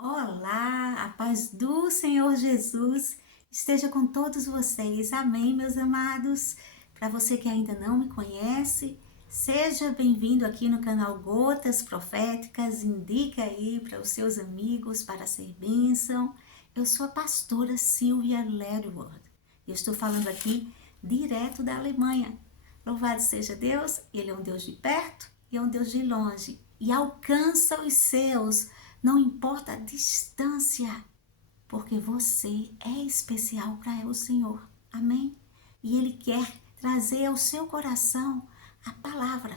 Olá, a paz do Senhor Jesus esteja com todos vocês. Amém, meus amados. Para você que ainda não me conhece, seja bem-vindo aqui no canal Gotas Proféticas. Indica aí para os seus amigos para ser bênção. Eu sou a pastora Silvia Ledward. Eu estou falando aqui direto da Alemanha. Louvado seja Deus, Ele é um Deus de perto e é um Deus de longe e alcança os seus. Não importa a distância, porque você é especial para o Senhor. Amém? E Ele quer trazer ao seu coração a palavra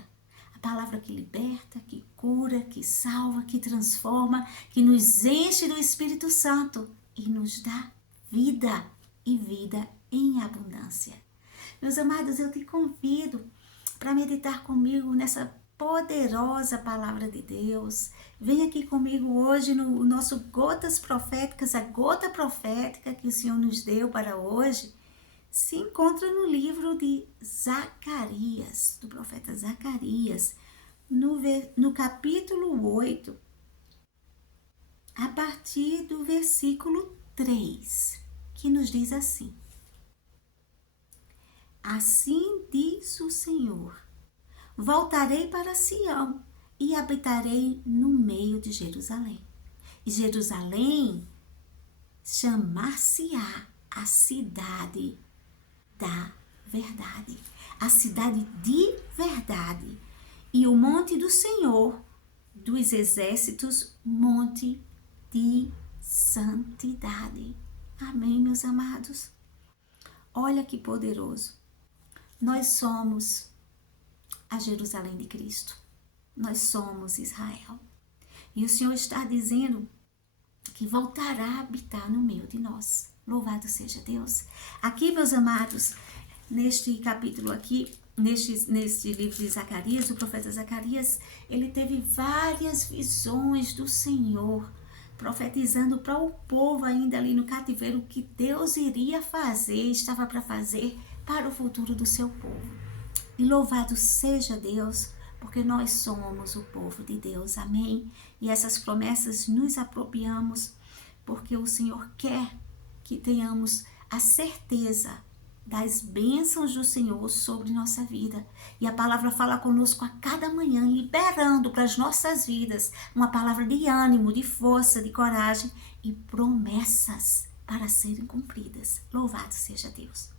que liberta, que cura, que salva, que transforma, que nos enche do Espírito Santo e nos dá vida e vida em abundância. Meus amados, eu te convido para meditar comigo nessa poderosa palavra de Deus. Vem aqui comigo hoje no nosso Gotas Proféticas, a gota profética que o Senhor nos deu para hoje. Se encontra no livro de Zacarias, do profeta Zacarias, no capítulo 8, a partir do versículo 3, que nos diz assim: Assim diz o Senhor: voltarei para Sião e habitarei no meio de Jerusalém. E Jerusalém chamar-se-á a cidade da verdade, a cidade de verdade, e o monte do Senhor dos exércitos, monte de santidade. Amém, meus amados? Olha que poderoso. Nós somos a Jerusalém de Cristo. Nós somos Israel. E o Senhor está dizendo que voltará a habitar no meio de nós. Louvado seja Deus. Aqui, meus amados, neste capítulo aqui, neste livro de Zacarias, o profeta Zacarias, ele teve várias visões do Senhor, profetizando para o povo ainda ali no cativeiro o que Deus iria fazer, estava para fazer para o futuro do seu povo. E louvado seja Deus, porque nós somos o povo de Deus, amém? E essas promessas nos apropriamos, porque o Senhor quer que tenhamos a certeza das bênçãos do Senhor sobre nossa vida. E a palavra fala conosco a cada manhã, liberando para as nossas vidas uma palavra de ânimo, de força, de coragem e promessas para serem cumpridas. Louvado seja Deus.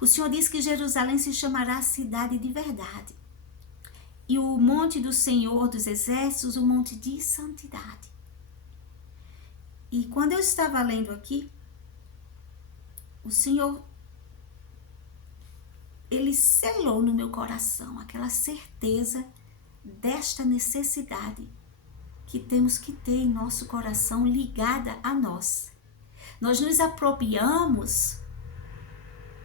O Senhor diz que Jerusalém se chamará cidade de verdade. E o monte do Senhor dos exércitos, o monte de santidade. E quando eu estava lendo aqui, o Senhor, Ele selou no meu coração aquela certeza desta necessidade que temos que ter em nosso coração ligada a nós. Nós nos apropriamos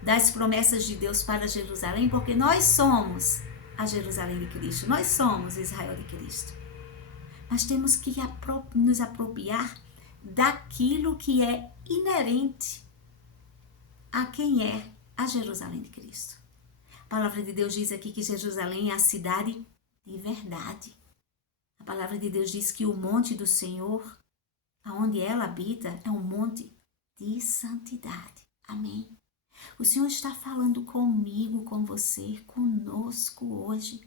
das promessas de Deus para Jerusalém, porque nós somos a Jerusalém de Cristo, nós somos Israel de Cristo. Mas temos que nos apropriar daquilo que é inerente a quem é a Jerusalém de Cristo. A palavra de Deus diz aqui que Jerusalém é a cidade de verdade. A palavra de Deus diz que o monte do Senhor, aonde ela habita, é um monte de santidade. Amém? O Senhor está falando comigo, com você, conosco hoje,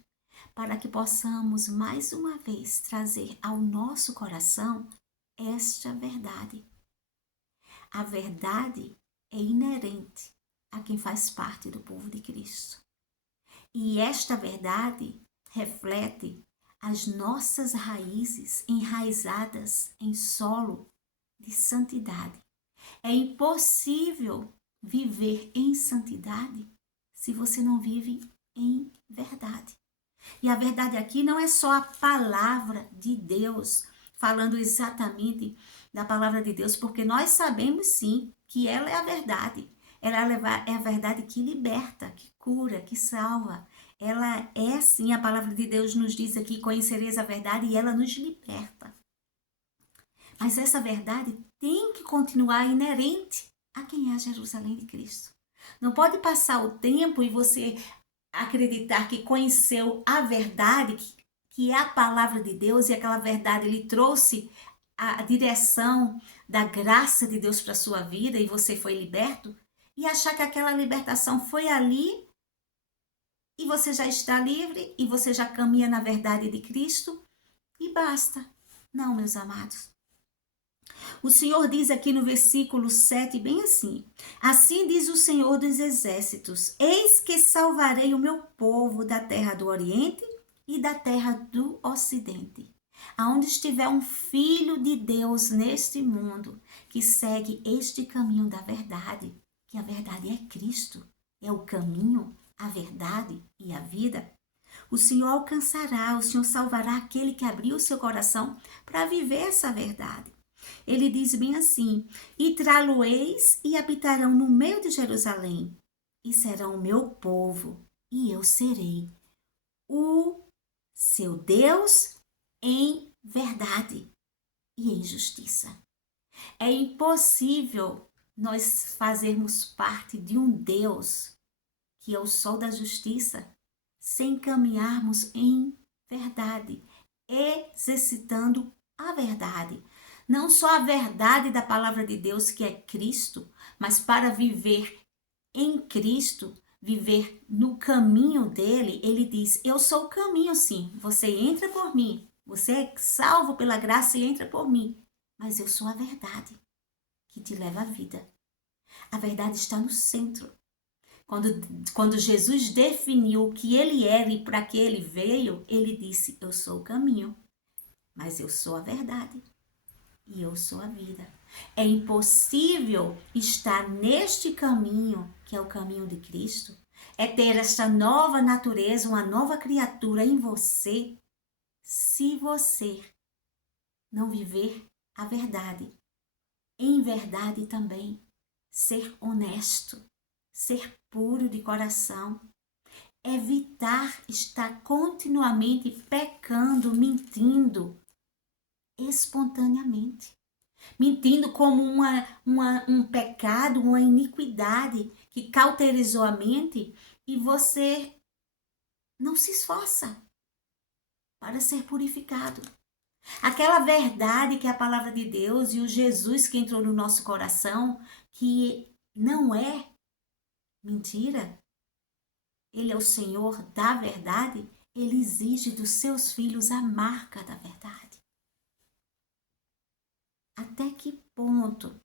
para que possamos mais uma vez trazer ao nosso coração esta verdade. A verdade é inerente a quem faz parte do povo de Cristo. E esta verdade reflete as nossas raízes enraizadas em solo de santidade. É impossível viver em santidade se você não vive em verdade. E a verdade aqui não é só a palavra de Deus, falando exatamente da palavra de Deus, porque nós sabemos sim que ela é a verdade. Ela é a verdade que liberta, que cura, que salva. Ela é sim, a palavra de Deus nos diz aqui: conhecereis a verdade, e ela nos liberta. Mas essa verdade tem que continuar inerente a quem é a Jerusalém de Cristo. Não pode passar o tempo e você acreditar que conheceu a verdade, que é a palavra de Deus, e aquela verdade lhe trouxe a direção da graça de Deus para a sua vida e você foi liberto, e achar que aquela libertação foi ali e você já está livre e você já caminha na verdade de Cristo e basta. Não, meus amados. O Senhor diz aqui no versículo 7, bem assim: assim diz o Senhor dos Exércitos: eis que salvarei o meu povo da terra do Oriente e da terra do Ocidente. Aonde estiver um filho de Deus neste mundo que segue este caminho da verdade, que a verdade é Cristo, é o caminho, a verdade e a vida, o Senhor alcançará, o Senhor salvará aquele que abriu o seu coração para viver essa verdade. Ele diz bem assim: e trá-lo-eis e habitarão no meio de Jerusalém, e serão o meu povo, e eu serei o seu Deus em verdade e em justiça. É impossível nós fazermos parte de um Deus que é o sol da justiça sem caminharmos em verdade, exercitando a verdade. Não só a verdade da palavra de Deus, que é Cristo, mas para viver em Cristo, viver no caminho dele, ele diz: eu sou o caminho, sim, você entra por mim, você é salvo pela graça e entra por mim, mas eu sou a verdade que te leva à vida. A verdade está no centro. Quando Jesus definiu o que ele era e para que ele veio, ele disse: eu sou o caminho, mas eu sou a verdade e eu sou a vida. É impossível estar neste caminho, que é o caminho de Cristo, é ter esta nova natureza, uma nova criatura em você, se você não viver a verdade. Em verdade também, ser honesto, ser puro de coração, evitar estar continuamente pecando, mentindo, espontaneamente. Mentindo como um pecado, uma iniquidade que cauterizou a mente e você não se esforça para ser purificado. Aquela verdade que é a palavra de Deus e o Jesus que entrou no nosso coração, que não é mentira, ele é o Senhor da verdade, ele exige dos seus filhos a marca da verdade. Até que ponto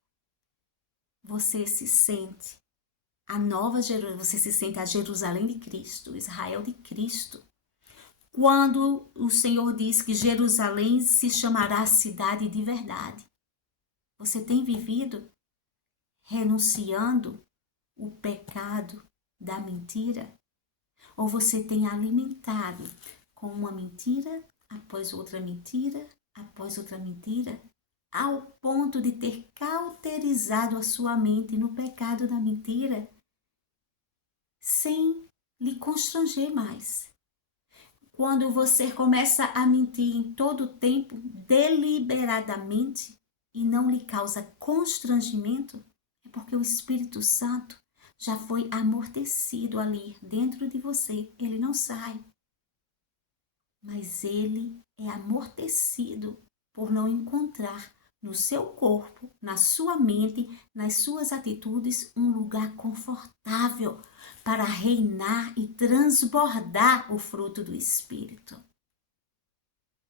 você se sente a nova Jerusalém, você se sente a Jerusalém de Cristo, Israel de Cristo, quando o Senhor diz que Jerusalém se chamará a cidade de verdade? Você tem vivido renunciando o pecado da mentira? Ou você tem alimentado com uma mentira após outra mentira, após outra mentira, ao ponto de ter cauterizado a sua mente no pecado da mentira, sem lhe constranger mais? Quando você começa a mentir em todo o tempo, deliberadamente, e não lhe causa constrangimento, é porque o Espírito Santo já foi amortecido ali dentro de você. Ele não sai, mas ele é amortecido por não encontrar no seu corpo, na sua mente, nas suas atitudes, um lugar confortável para reinar e transbordar o fruto do Espírito.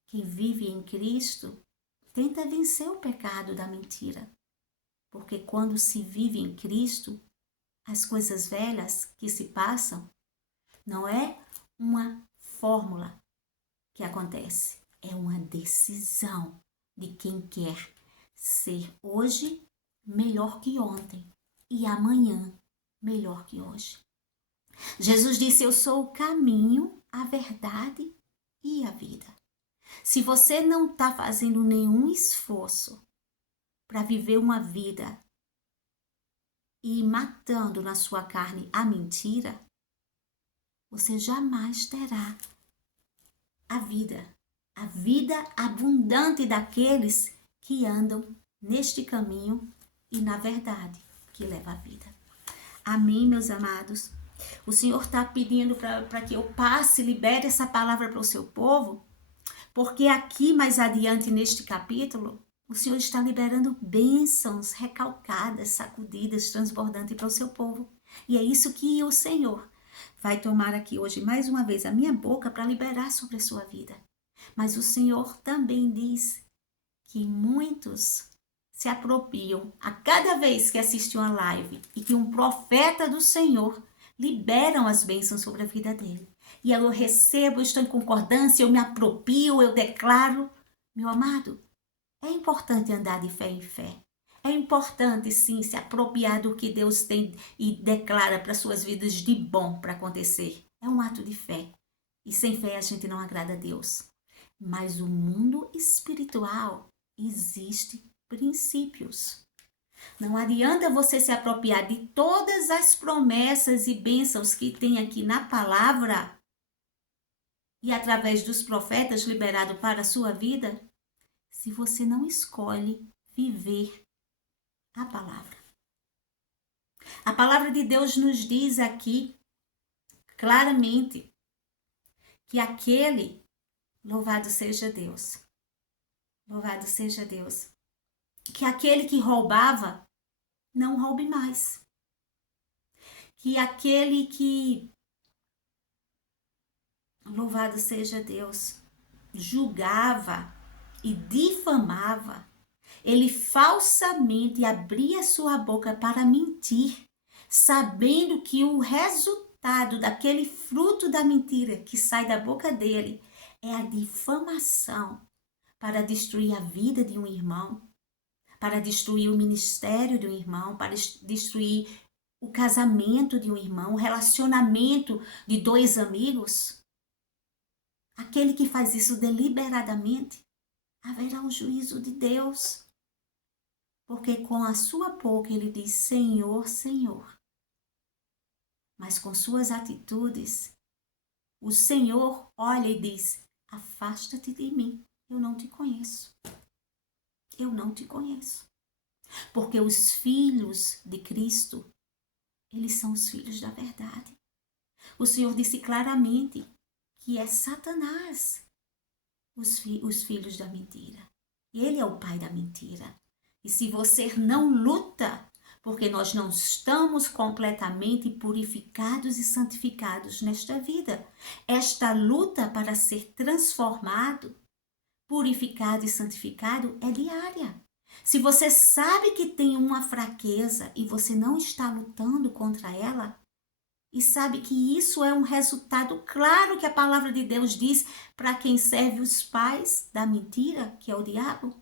Quem vive em Cristo tenta vencer o pecado da mentira, porque quando se vive em Cristo, as coisas velhas que se passam não é uma fórmula que acontece, é uma decisão de quem quer ser hoje melhor que ontem e amanhã melhor que hoje. Jesus disse: eu sou o caminho, a verdade e a vida. Se você não está fazendo nenhum esforço para viver uma vida e matando na sua carne a mentira, você jamais terá a vida abundante daqueles que andam neste caminho e na verdade que leva a vida. Amém, meus amados? O Senhor está pedindo para que eu passe, libere essa palavra para o seu povo, porque aqui mais adiante neste capítulo, O Senhor está liberando bênçãos recalcadas, sacudidas, transbordantes para o seu povo. E é isso que o Senhor vai tomar aqui hoje mais uma vez a minha boca para liberar sobre a sua vida. Mas o Senhor também diz que muitos se apropriam a cada vez que assistem uma live e que um profeta do Senhor liberam as bênçãos sobre a vida dele. E eu recebo, eu estou em concordância, eu me aproprio, eu declaro. Meu amado, é importante andar de fé em fé. É importante, sim, se apropriar do que Deus tem e declara para suas vidas de bom para acontecer. É um ato de fé. E sem fé a gente não agrada a Deus. Mas o mundo espiritual existe princípios. Não adianta você se apropriar de todas as promessas e bênçãos que tem aqui na palavra e através dos profetas liberado para a sua vida, se você não escolhe viver a palavra. A palavra de Deus nos diz aqui claramente que louvado seja Deus, que aquele que roubava, não roube mais. Que aquele que, louvado seja Deus, julgava e difamava, ele falsamente abria sua boca para mentir, sabendo que o resultado daquele fruto da mentira que sai da boca dele é a difamação para destruir a vida de um irmão, para destruir o ministério de um irmão, para destruir o casamento de um irmão, o relacionamento de dois amigos. Aquele que faz isso deliberadamente, haverá o juízo de Deus. Porque com a sua boca ele diz Senhor, Senhor. Mas com suas atitudes, o Senhor olha e diz, afasta-te de mim, eu não te conheço. Eu não te conheço. Porque os filhos de Cristo, eles são os filhos da verdade. O Senhor disse claramente que é Satanás os filhos da mentira. Ele é o pai da mentira. E se você não luta, porque nós não estamos completamente purificados e santificados nesta vida, esta luta para ser transformado, purificado e santificado é diária. Se você sabe que tem uma fraqueza e você não está lutando contra ela, e sabe que isso é um resultado claro que a palavra de Deus diz para quem serve os pais da mentira, que é o diabo,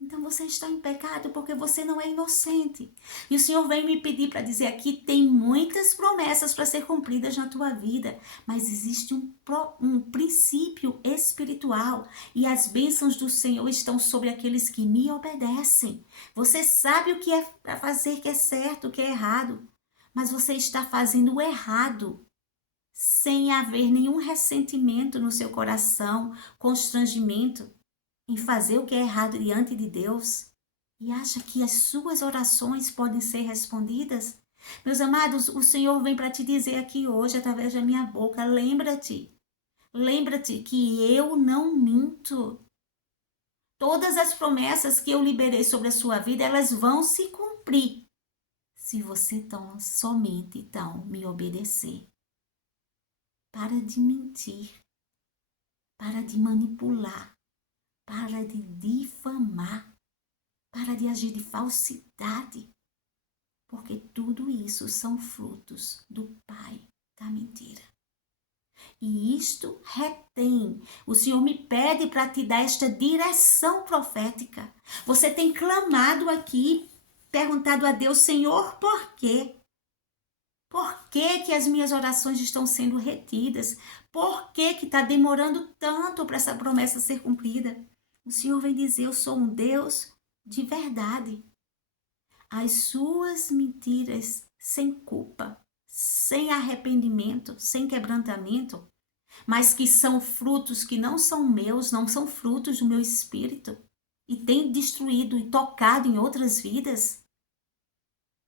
então você está em pecado porque você não é inocente. E o Senhor vem me pedir para dizer aqui, tem muitas promessas para ser cumpridas na tua vida, mas existe um princípio espiritual e as bênçãos do Senhor estão sobre aqueles que me obedecem. Você sabe o que é para fazer, que é certo, o que é errado, mas você está fazendo o errado sem haver nenhum ressentimento no seu coração, constrangimento em fazer o que é errado diante de Deus e acha que as suas orações podem ser respondidas? Meus amados, o Senhor vem para te dizer aqui hoje, através da minha boca, lembra-te que eu não minto. Todas as promessas que eu liberei sobre a sua vida, elas vão se cumprir, se você somente me obedecer. Para de mentir, para de manipular, para de difamar, para de agir de falsidade, porque tudo isso são frutos do pai da mentira. E isto retém. O Senhor me pede para te dar esta direção profética. Você tem clamado aqui, perguntado a Deus, Senhor, por quê? Por que as minhas orações estão sendo retidas? Por que está demorando tanto para essa promessa ser cumprida? O Senhor vem dizer, eu sou um Deus de verdade. As suas mentiras sem culpa, sem arrependimento, sem quebrantamento, mas que são frutos que não são meus, não são frutos do meu espírito, e têm destruído e tocado em outras vidas,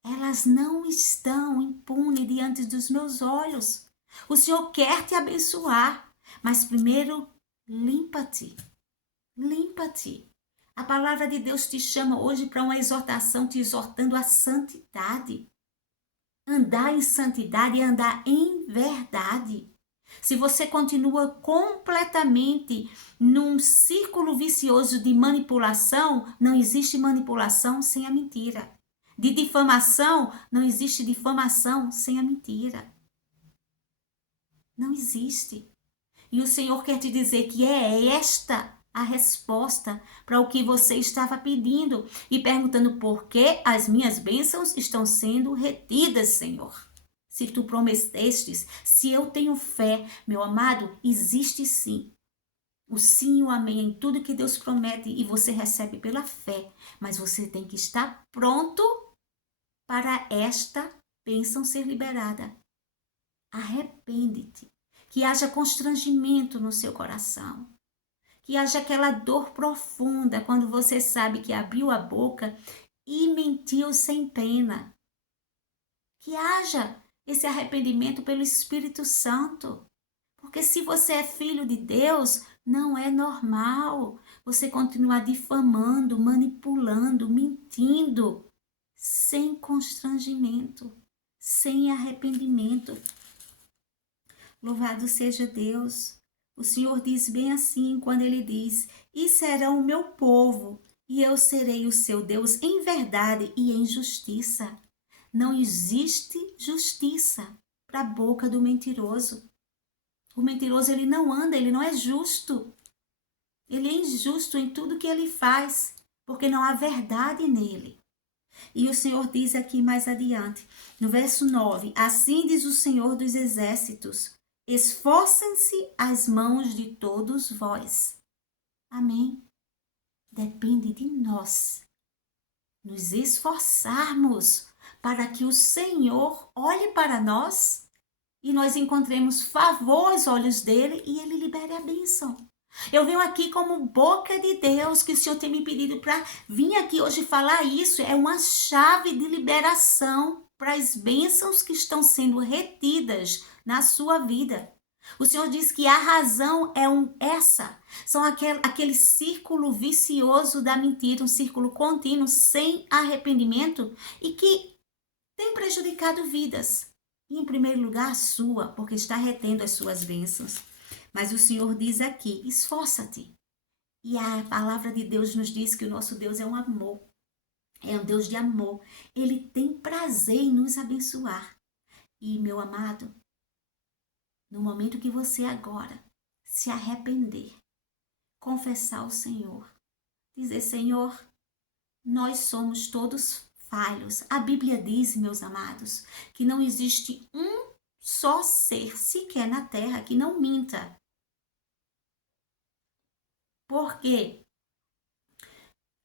elas não estão impunes diante dos meus olhos. O Senhor quer te abençoar, mas primeiro limpa-te. Limpa-te. A palavra de Deus te chama hoje para uma exortação, te exortando à santidade. Andar em santidade é andar em verdade. Se você continua completamente num círculo vicioso de manipulação, não existe manipulação sem a mentira. De difamação, não existe difamação sem a mentira. Não existe. E o Senhor quer te dizer que é esta a resposta para o que você estava pedindo e perguntando por que as minhas bênçãos estão sendo retidas, Senhor. Se tu prometestes, se eu tenho fé, meu amado, existe sim. O sim e o amém em tudo que Deus promete e você recebe pela fé. Mas você tem que estar pronto para esta bênção ser liberada. Arrepende-te. Que haja constrangimento no seu coração. Que haja aquela dor profunda quando você sabe que abriu a boca e mentiu sem pena. Que haja esse arrependimento pelo Espírito Santo. Porque se você é filho de Deus, não é normal você continuar difamando, manipulando, mentindo, sem constrangimento, sem arrependimento. Louvado seja Deus. O Senhor diz bem assim quando ele diz: e serão o meu povo, e eu serei o seu Deus em verdade e em justiça. Não existe justiça para a boca do mentiroso. O mentiroso, ele não anda, ele não é justo. Ele é injusto em tudo que ele faz, porque não há verdade nele. E o Senhor diz aqui mais adiante, no verso 9, assim diz o Senhor dos exércitos, esforcem-se as mãos de todos vós. Amém. Depende de nós nos esforçarmos para que o Senhor olhe para nós e nós encontremos favor aos olhos dele e ele libere a bênção. Eu venho aqui como boca de Deus, que o Senhor tem me pedido para vir aqui hoje falar isso. É uma chave de liberação para as bênçãos que estão sendo retidas na sua vida. O Senhor diz que a razão é são aquele círculo vicioso da mentira, um círculo contínuo, sem arrependimento e que tem prejudicado vidas. E em primeiro lugar a sua, porque está retendo as suas bênçãos. Mas o Senhor diz aqui, esforça-te. E a palavra de Deus nos diz que o nosso Deus é um amor. É um Deus de amor. Ele tem prazer em nos abençoar. E, meu amado, no momento que você agora se arrepender, confessar ao Senhor, dizer, Senhor, nós somos todos falhos. A Bíblia diz, meus amados, que não existe um só ser sequer na terra que não minta. Porque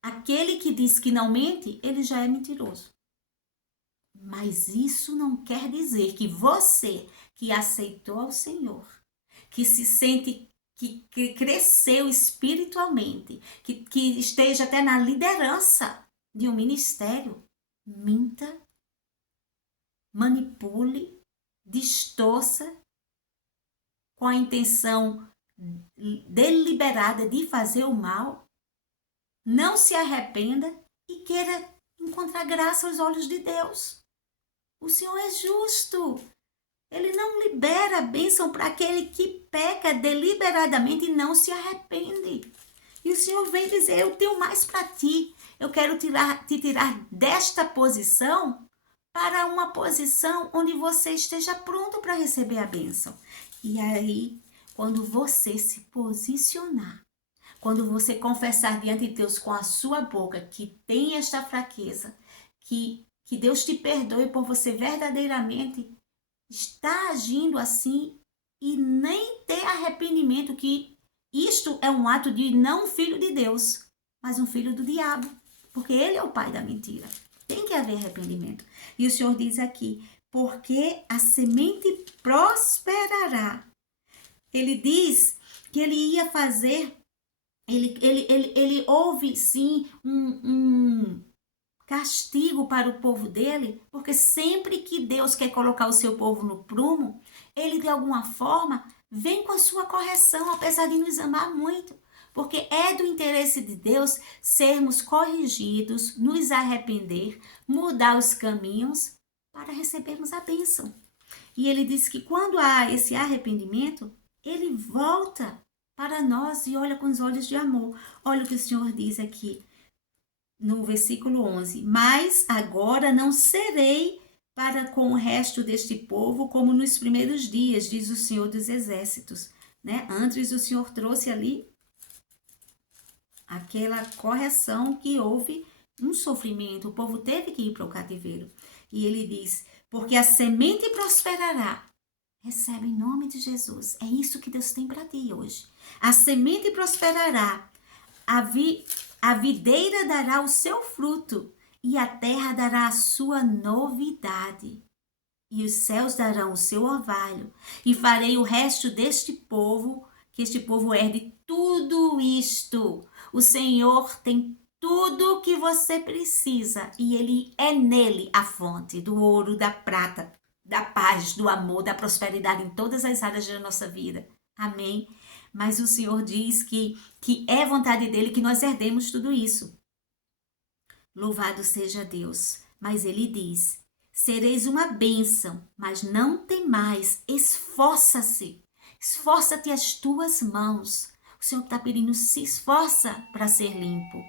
aquele que diz que não mente, ele já é mentiroso. Mas isso não quer dizer que você que aceitou ao Senhor, que se sente que cresceu espiritualmente, que esteja até na liderança de um ministério, minta, manipule, distorça com a intenção deliberada de fazer o mal, não se arrependa e queira encontrar graça aos olhos de Deus. O Senhor é justo. Ele não libera a bênção para aquele que peca deliberadamente e não se arrepende. E o Senhor vem dizer, eu tenho mais para ti. Eu quero te tirar desta posição para uma posição onde você esteja pronto para receber a bênção. E aí, quando você se posicionar, quando você confessar diante de Deus com a sua boca que tem esta fraqueza, que Deus te perdoe por você verdadeiramente estar agindo assim e nem ter arrependimento, que isto é um ato de não um filho de Deus, mas um filho do diabo, porque ele é o pai da mentira. Tem que haver arrependimento. E o Senhor diz aqui, porque a semente prosperará. Ele diz que ele ia fazer, ele houve sim um castigo para o povo dele, porque sempre que Deus quer colocar o seu povo no prumo, ele de alguma forma vem com a sua correção, apesar de nos amar muito. Porque é do interesse de Deus sermos corrigidos, nos arrepender, mudar os caminhos para recebermos a bênção. E ele diz que quando há esse arrependimento, ele volta para nós e olha com os olhos de amor. Olha o que o Senhor diz aqui no versículo 11. Mas agora não serei para com o resto deste povo como nos primeiros dias, diz o Senhor dos Exércitos. Né? Antes o Senhor trouxe ali aquela correção que houve um sofrimento, o povo teve que ir para o cativeiro. E ele diz, porque a semente prosperará. Recebe em nome de Jesus. É isso que Deus tem para ti hoje. A semente prosperará, a videira dará o seu fruto e a terra dará a sua novidade. E os céus darão o seu orvalho, e farei o resto deste povo, que este povo herde tudo isto. O Senhor tem tudo o que você precisa, e Ele é nele a fonte do ouro, da prata, da paz, do amor, da prosperidade em todas as áreas da nossa vida. Amém? Mas o Senhor diz que é vontade dEle que nós herdemos tudo isso. Louvado seja Deus. Mas Ele diz, sereis uma bênção, mas não temais, esforça-se. Esforça-te as tuas mãos. O Senhor está pedindo, se esforça para ser limpo.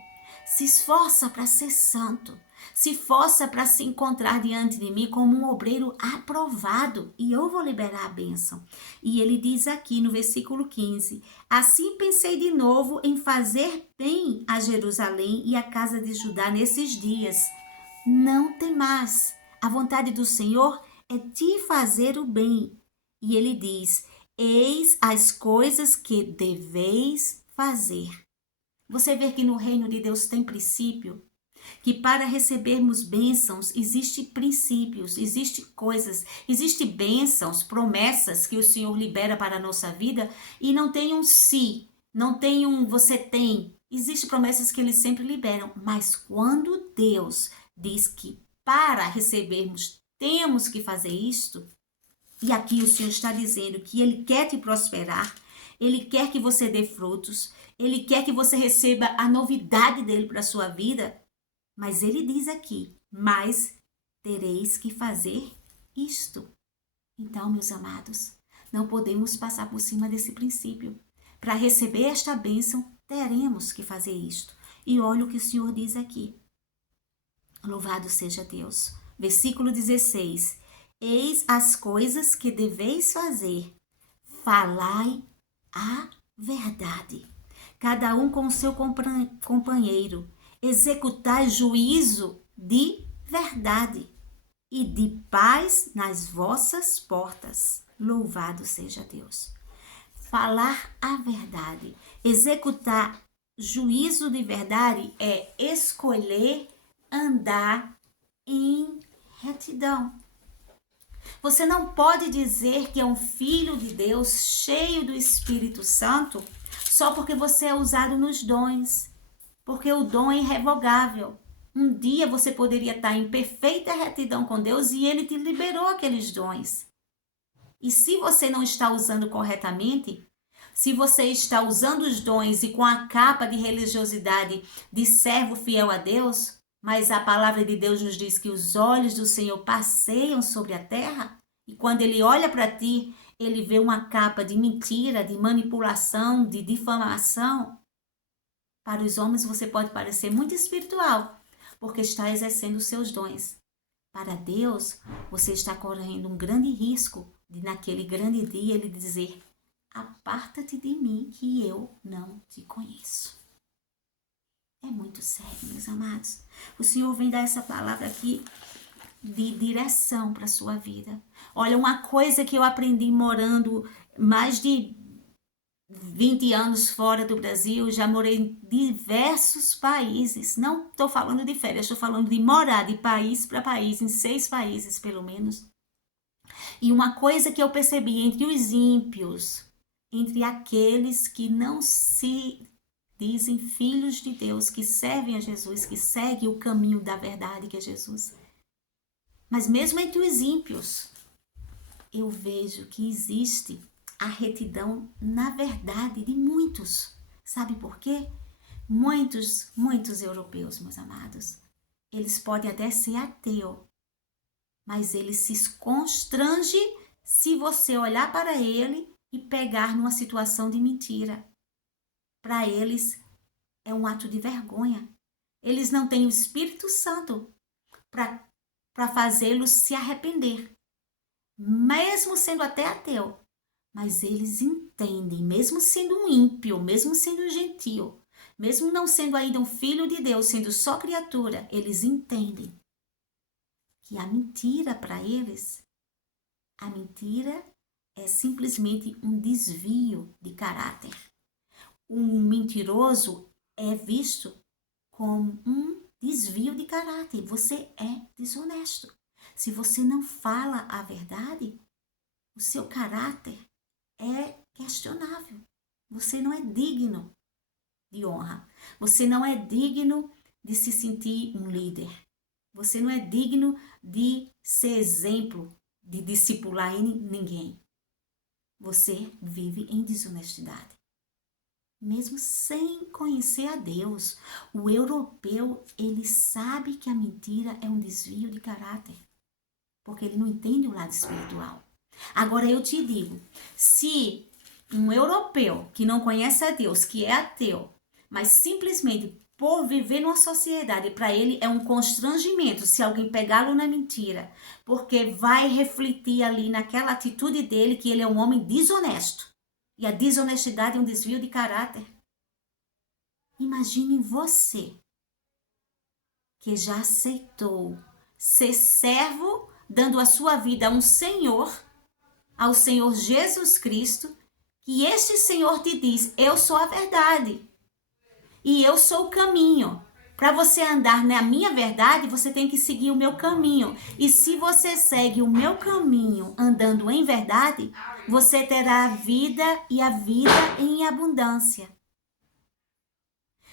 Se esforça para ser santo. Se esforça para se encontrar diante de mim como um obreiro aprovado. E eu vou liberar a bênção. E ele diz aqui no versículo 15. Assim pensei de novo em fazer bem a Jerusalém e a casa de Judá nesses dias. Não temais. A vontade do Senhor é de fazer o bem. E ele diz, eis as coisas que deveis fazer. Você vê que no reino de Deus tem princípio, que para recebermos bênçãos existem princípios, existem coisas, existem bênçãos, promessas que o Senhor libera para a nossa vida e não tem um se, não tem um você tem. Existem promessas que Ele sempre liberam, mas quando Deus diz que para recebermos temos que fazer isto, e aqui o Senhor está dizendo que Ele quer te prosperar, Ele quer que você dê frutos, Ele quer que você receba a novidade dEle para a sua vida, mas Ele diz aqui, mas tereis que fazer isto. Então, meus amados, não podemos passar por cima desse princípio. Para receber esta bênção, teremos que fazer isto. E olha o que o Senhor diz aqui. Louvado seja Deus. Versículo 16. Eis as coisas que deveis fazer. Falai a verdade. Cada um com o seu companheiro. Executai juízo de verdade. E de paz nas vossas portas. Louvado seja Deus. Falar a verdade. Executar juízo de verdade é escolher andar em retidão. Você não pode dizer que é um filho de Deus cheio do Espírito Santo só porque você é usado nos dons, porque o dom é irrevogável. Um dia você poderia estar em perfeita retidão com Deus e Ele te liberou aqueles dons. E se você não está usando corretamente, se você está usando os dons e com a capa de religiosidade de servo fiel a Deus, mas a palavra de Deus nos diz que os olhos do Senhor passeiam sobre a terra, e quando Ele olha para ti, Ele vê uma capa de mentira, de manipulação, de difamação. Para os homens você pode parecer muito espiritual, porque está exercendo os seus dons. Para Deus, você está correndo um grande risco de naquele grande dia Ele dizer, aparta-te de mim que eu não te conheço. É muito sério, meus amados. O Senhor vem dar essa palavra aqui de direção para a sua vida. Olha, uma coisa que eu aprendi morando mais de 20 anos fora do Brasil, já morei em diversos países. Não estou falando de férias, estou falando de morar de país para país, em 6 países pelo menos. E uma coisa que eu percebi entre os ímpios, entre aqueles que não se dizem filhos de Deus, que servem a Jesus, que seguem o caminho da verdade que é Jesus. Mas mesmo entre os ímpios, eu vejo que existe a retidão na verdade de muitos. Sabe por quê? Muitos europeus, meus amados, eles podem até ser ateus, mas ele se constrange se você olhar para ele e pegar numa situação de mentira. Para eles é um ato de vergonha. Eles não têm o Espírito Santo para fazê-los se arrepender, mesmo sendo até ateu. Mas eles entendem, mesmo sendo um ímpio, mesmo sendo gentil, mesmo não sendo ainda um filho de Deus, sendo só criatura, eles entendem que a mentira para eles, a mentira é simplesmente um desvio de caráter. Um mentiroso é visto como um desvio de caráter. Você é desonesto. Se você não fala a verdade, o seu caráter é questionável. Você não é digno de honra. Você não é digno de se sentir um líder. Você não é digno de ser exemplo, de discipular ninguém. Você vive em desonestidade. Mesmo sem conhecer a Deus, o europeu, ele sabe que a mentira é um desvio de caráter, porque ele não entende o lado espiritual. Agora eu te digo, se um europeu que não conhece a Deus, que é ateu, mas simplesmente por viver numa sociedade, para ele é um constrangimento se alguém pegá-lo na mentira, porque vai refletir ali naquela atitude dele que ele é um homem desonesto. E a desonestidade é um desvio de caráter. Imagine você, que já aceitou ser servo, dando a sua vida a um Senhor, ao Senhor Jesus Cristo, que este Senhor te diz, eu sou a verdade e eu sou o caminho. Para você andar na minha verdade, você tem que seguir o meu caminho. E se você segue o meu caminho andando em verdade, você terá a vida e a vida em abundância.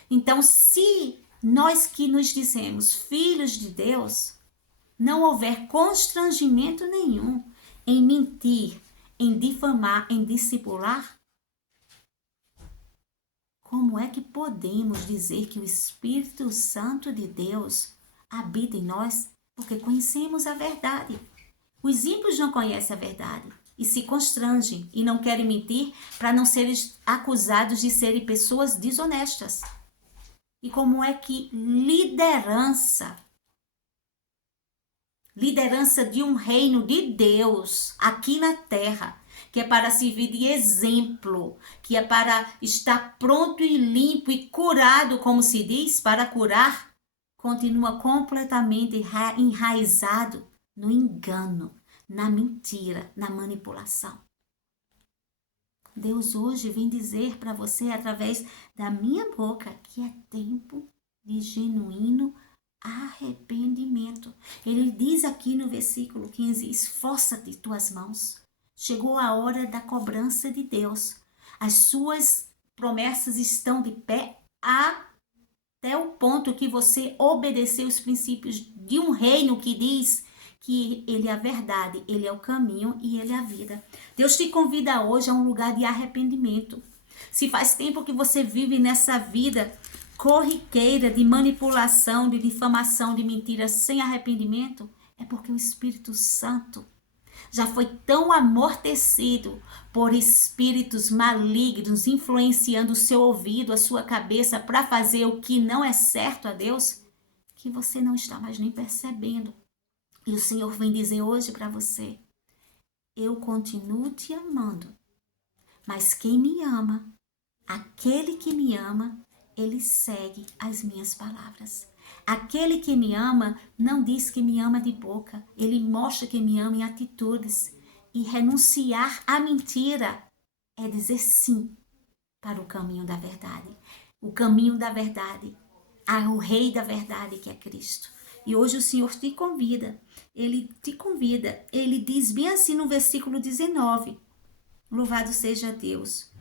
Então, se nós que nos dizemos filhos de Deus, não houver constrangimento nenhum em mentir, em difamar, em discipular, como é que podemos dizer que o Espírito Santo de Deus habita em nós? Porque conhecemos a verdade. Os ímpios não conhecem a verdade e se constrangem e não querem mentir para não serem acusados de serem pessoas desonestas. E como é que liderança de um reino de Deus aqui na terra, que é para servir de exemplo, que é para estar pronto e limpo e curado, como se diz, para curar, continua completamente enraizado no engano, na mentira, na manipulação. Deus hoje vem dizer para você, através da minha boca, que é tempo de genuíno arrependimento. Ele diz aqui no versículo 15, esforça-te tuas mãos. Chegou a hora da cobrança de Deus. As suas promessas estão de pé até o ponto que você obedeceu os princípios de um reino que diz que ele é a verdade, ele é o caminho e ele é a vida. Deus te convida hoje a um lugar de arrependimento. Se faz tempo que você vive nessa vida corriqueira de manipulação, de difamação, de mentiras sem arrependimento, é porque o Espírito Santo já foi tão amortecido por espíritos malignos influenciando o seu ouvido, a sua cabeça para fazer o que não é certo a Deus, que você não está mais nem percebendo. E o Senhor vem dizer hoje para você, eu continuo te amando, mas quem me ama, aquele que me ama, ele segue as minhas palavras. Aquele que me ama não diz que me ama de boca, ele mostra que me ama em atitudes. E renunciar à mentira é dizer sim para o caminho da verdade. O caminho da verdade, ao Rei da verdade que é Cristo. E hoje o Senhor te convida, ele diz bem assim no versículo 19, louvado seja Deus.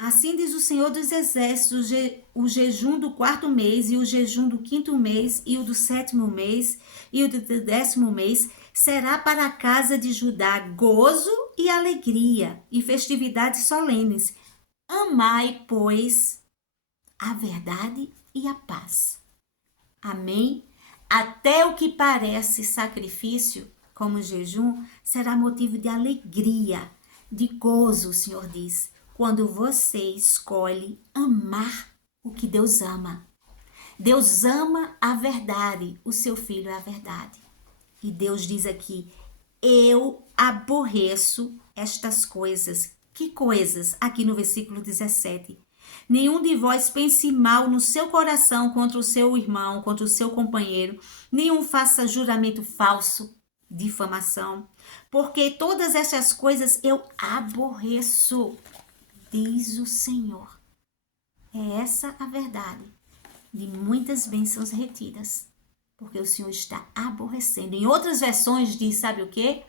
Assim diz o Senhor dos Exércitos, o jejum do 4º mês, e o jejum do 5º mês, e o do 7º mês, e o do 10º mês, será para a casa de Judá gozo e alegria, e festividades solenes. Amai, pois, a verdade e a paz. Amém? Até o que parece sacrifício, como o jejum, será motivo de alegria, de gozo, o Senhor diz, quando você escolhe amar o que Deus ama. Deus ama a verdade, o seu filho é a verdade. E Deus diz aqui, eu aborreço estas coisas. Que coisas? Aqui no versículo 17. Nenhum de vós pense mal no seu coração contra o seu irmão, contra o seu companheiro. Nenhum faça juramento falso, difamação. Porque todas essas coisas eu aborreço, diz o Senhor. É essa a verdade de muitas bênçãos retidas. Porque o Senhor está aborrecendo. Em outras versões diz, sabe o quê?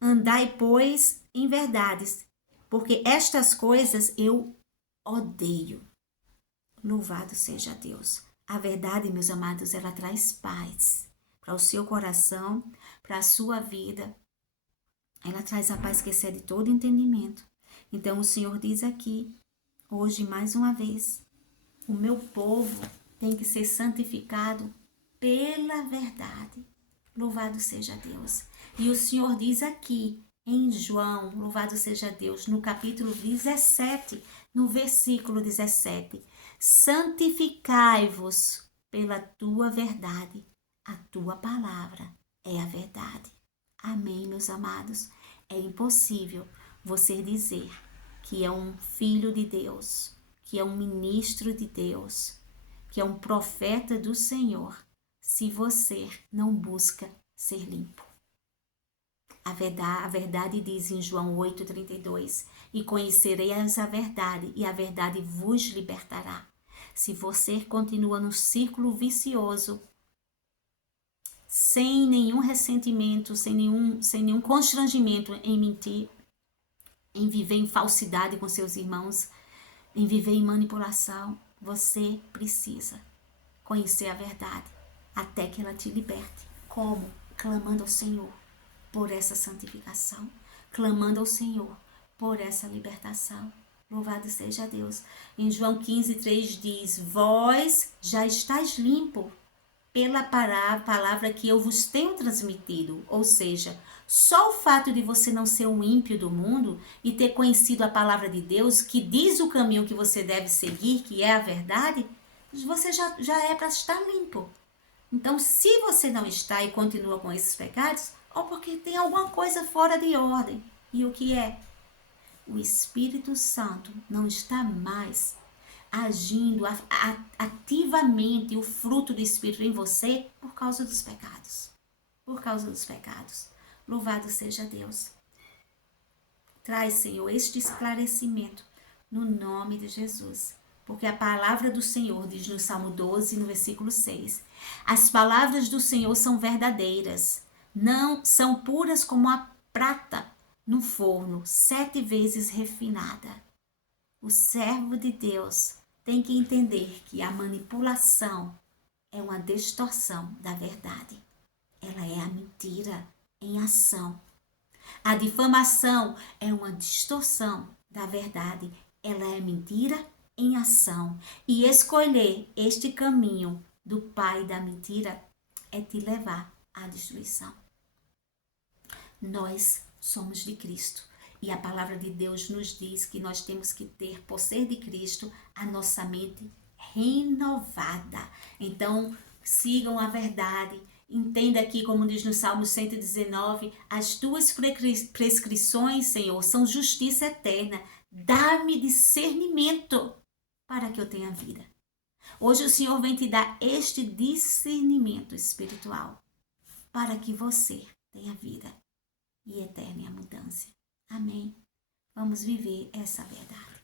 Andai, pois, em verdades, porque estas coisas eu odeio. Louvado seja Deus. A verdade, meus amados, ela traz paz para o seu coração, para a sua vida. Ela traz a paz que excede todo entendimento. Então o Senhor diz aqui, hoje mais uma vez, o meu povo tem que ser santificado pela verdade. Louvado seja Deus. E o Senhor diz aqui em João, louvado seja Deus, no capítulo 17, no versículo 17, santificai-vos pela tua verdade, a tua palavra é a verdade. Amém, meus amados? É impossível você dizer que é um filho de Deus, que é um ministro de Deus, que é um profeta do Senhor, se você não busca ser limpo. A verdade diz em João 8,32, e conhecereis a verdade, e a verdade vos libertará. Se você continua no círculo vicioso, sem nenhum ressentimento, sem nenhum constrangimento em mentir, em viver em falsidade com seus irmãos, em viver em manipulação, você precisa conhecer a verdade, até que ela te liberte. Como? Clamando ao Senhor por essa santificação, clamando ao Senhor por essa libertação. Louvado seja Deus. Em João 15:3 diz, vós já estáis limpo pela palavra que eu vos tenho transmitido. Ou seja, só o fato de você não ser um ímpio do mundo e ter conhecido a palavra de Deus, que diz o caminho que você deve seguir, que é a verdade, você já é para estar limpo. Então, se você não está e continua com esses pecados, ou porque tem alguma coisa fora de ordem. E o que é? O Espírito Santo não está mais agindo ativamente o fruto do Espírito em você por causa dos pecados. Por causa dos pecados. Louvado seja Deus. Traz, Senhor, este esclarecimento no nome de Jesus. Porque a palavra do Senhor diz no Salmo 12, no versículo 6. As palavras do Senhor são verdadeiras. Não são puras como a prata no forno, 7 vezes refinada. O servo de Deus tem que entender que a manipulação é uma distorção da verdade. Ela é a mentira em ação. A difamação é uma distorção da verdade. Ela é mentira em ação. E escolher este caminho do pai da mentira é te levar à destruição. Nós somos de Cristo. E a palavra de Deus nos diz que nós temos que ter, por ser de Cristo, a nossa mente renovada. Então, sigam a verdade. Entenda aqui, como diz no Salmo 119, as tuas prescrições, Senhor, são justiça eterna. Dá-me discernimento para que eu tenha vida. Hoje o Senhor vem te dar este discernimento espiritual para que você tenha vida e eterna abundância. Amém? Vamos viver essa verdade.